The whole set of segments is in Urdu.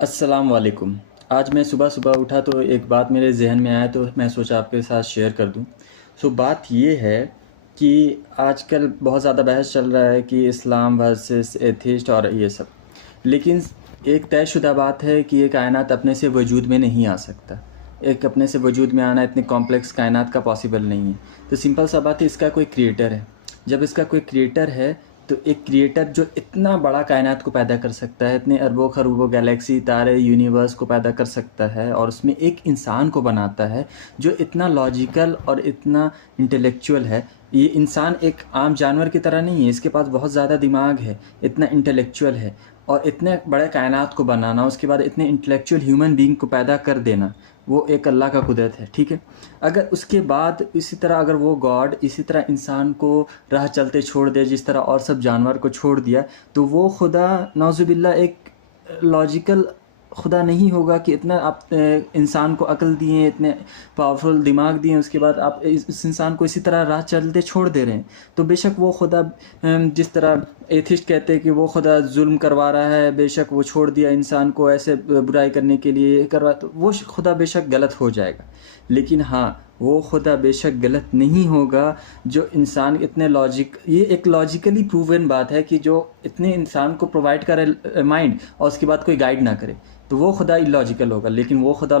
السلام علیکم۔ آج میں صبح صبح اٹھا تو ایک بات میرے ذہن میں آیا تو میں سوچا آپ کے ساتھ شیئر کر دوں۔ بات یہ ہے کہ آج کل بہت زیادہ بحث چل رہا ہے کہ اسلام ورسس ایتھیسٹ اور یہ سب، لیکن ایک طے شدہ بات ہے کہ یہ کائنات اپنے سے وجود میں نہیں آ سکتا۔ ایک اپنے سے وجود میں آنا اتنی کمپلیکس کائنات کا پاسبل نہیں ہے۔ تو سمپل سا بات ہے، اس کا کوئی کریٹر ہے۔ جب اس کا کوئی کریٹر ہے تو ایک کریٹر جو اتنا بڑا کائنات کو پیدا کر سکتا ہے، اتنے اربوں خربوں گیلیکسی تارے یونیورس کو پیدا کر سکتا ہے، اور اس میں ایک انسان کو بناتا ہے جو اتنا لاجیکل اور اتنا انٹلیکچوئل ہے۔ یہ انسان ایک عام جانور کی طرح نہیں ہے، اس کے پاس بہت زیادہ دماغ ہے، اتنا انٹلیکچوئل ہے، اور اتنے بڑے کائنات کو بنانا، اس کے بعد اتنے انٹلیکچوئل ہیومن بینگ کو پیدا کر دینا، وہ ایک اللہ کا قدرت ہے، ٹھیک ہے۔ اگر اس کے بعد اسی طرح اگر وہ گاڈ اسی طرح انسان کو راہ چلتے چھوڑ دے جس طرح اور سب جانور کو چھوڑ دیا، تو وہ خدا نعوذ باللہ ایک لاجیکل خدا نہیں ہوگا کہ اتنا آپ انسان کو عقل دیے، اتنے پاورفل دماغ دیے، اس کے بعد آپ اس انسان کو اسی طرح راہ چلتے چھوڑ دے رہے ہیں۔ تو بے شک وہ خدا جس طرح ایتھسٹ کہتے ہیں کہ وہ خدا ظلم کروا رہا ہے، بے شک وہ چھوڑ دیا انسان کو ایسے برائی کرنے کے لیے کروا، تو وہ خدا بے شک غلط ہو جائے گا۔ لیکن ہاں، وہ خدا بے شک غلط نہیں ہوگا جو انسان اتنے یہ ایک لاجیکلی پروون بات ہے کہ جو اتنے انسان کو پرووائڈ کرے مائنڈ اور اس کے بعد کوئی گائیڈ نہ کرے، تو وہ خدا اللاجیکل ہوگا۔ لیکن وہ خدا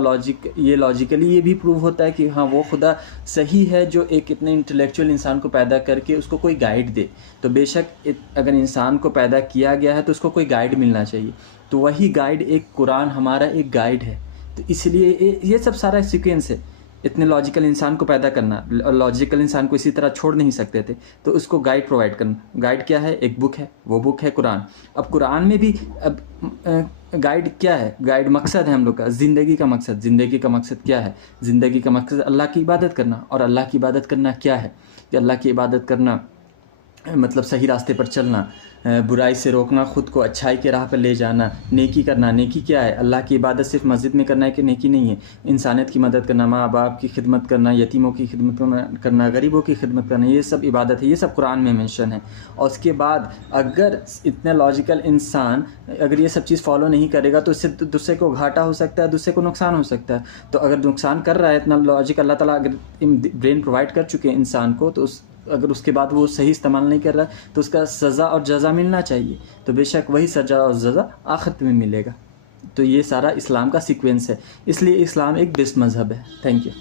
یہ لاجیکلی یہ بھی پروو ہوتا ہے کہ ہاں وہ خدا صحیح ہے جو ایک اتنے انٹلیکچوئل انسان کو پیدا کر کے اس کو کوئی گائیڈ دے۔ تو بے شک اگر انسان کو پیدا کیا گیا ہے تو اس کو کوئی گائیڈ ملنا چاہیے، تو وہی گائیڈ ایک قرآن ہمارا ایک گائیڈ ہے۔ تو اس لیے یہ سب سارا سیکوینس ہے۔ اتنے لاجیکل انسان کو پیدا کرنا، لاجیکل انسان کو اسی طرح چھوڑ نہیں سکتے تھے، تو اس کو گائیڈ پرووائڈ کرنا۔ گائیڈ کیا ہے؟ ایک بک ہے، وہ بک ہے قرآن۔ اب قرآن میں بھی گائیڈ کیا ہے؟ گائیڈ مقصد ہے ہم لوگ کا، زندگی کا مقصد۔ زندگی کا مقصد کیا ہے؟ زندگی کا مقصد اللہ کی عبادت کرنا۔ اور اللہ کی عبادت کرنا کیا ہے؟ کہ اللہ کی عبادت کرنا مطلب صحیح راستے پر چلنا، برائی سے روکنا، خود کو اچھائی کے راہ پر لے جانا، نیکی کرنا۔ نیکی کیا ہے؟ اللہ کی عبادت صرف مسجد میں کرنا ہے کہ نیکی نہیں ہے، انسانیت کی مدد کرنا، ماں باپ کی خدمت کرنا، یتیموں کی خدمت کرنا، غریبوں کی خدمت کرنا، یہ سب عبادت ہے، یہ سب قرآن میں مینشن ہے۔ اور اس کے بعد اگر اتنا لاجیکل انسان اگر یہ سب چیز فالو نہیں کرے گا تو اس سے دوسرے کو گھاٹا ہو سکتا ہے، دوسرے کو نقصان ہو سکتا ہے۔ تو اگر نقصان کر رہا ہے اتنا لاجک، اللہ تعالیٰ اگر برین پرووائڈ کر چکے ہیں انسان کو، تو اگر اس کے بعد وہ صحیح استعمال نہیں کر رہا تو اس کا سزا اور جزا ملنا چاہیے۔ تو بے شک وہی سزا اور جزا آخرت میں ملے گا۔ تو یہ سارا اسلام کا سیکوینس ہے، اس لیے اسلام ایک بیسٹ مذہب ہے۔ Thank you.